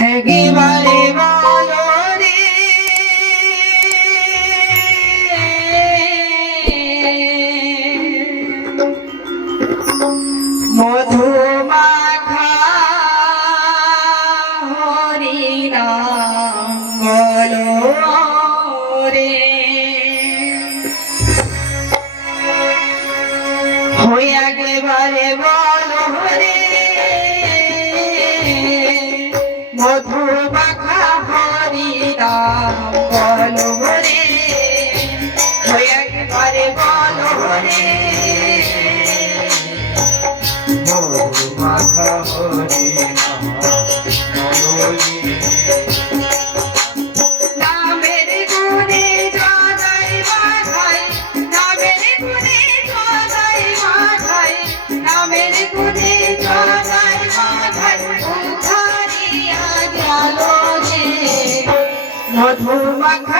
একেবারে মনরে মধু মাখা হরি নাম রে হইয়া বল হরে বলো রে একবারে বলো রে মাখা হরে মা Oh, my God.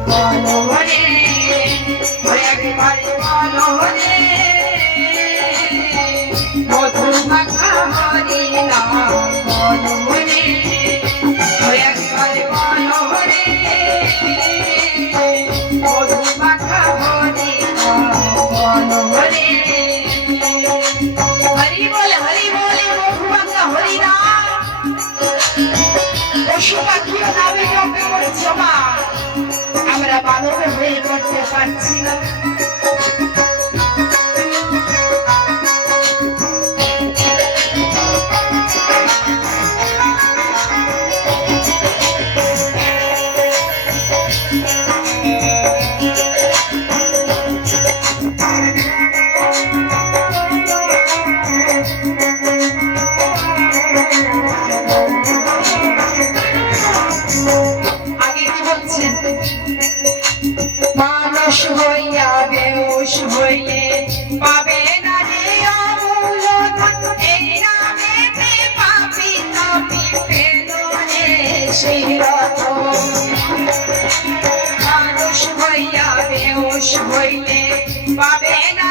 সময় দিয়ে নামে আমরা মানবে হয়ে করতে পারছি না। যাবে উস হইলে পাবে না রে অমূল্য এই নামেতে পাপি তপি পেল রে সেই রথ। মানুষ হইয়া বেউস হইলে পাবে না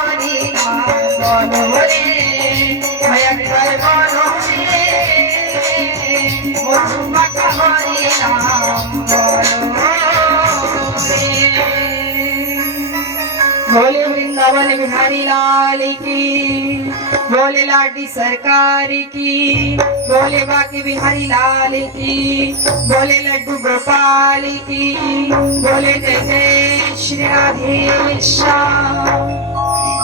बोले वृंदावन बिहारी लाल की बोले लाडी सरकार की बोले बाकी बिहारी लाल की बोले लड्डू गोपाल की बोले जय जय श्री राधे श्याम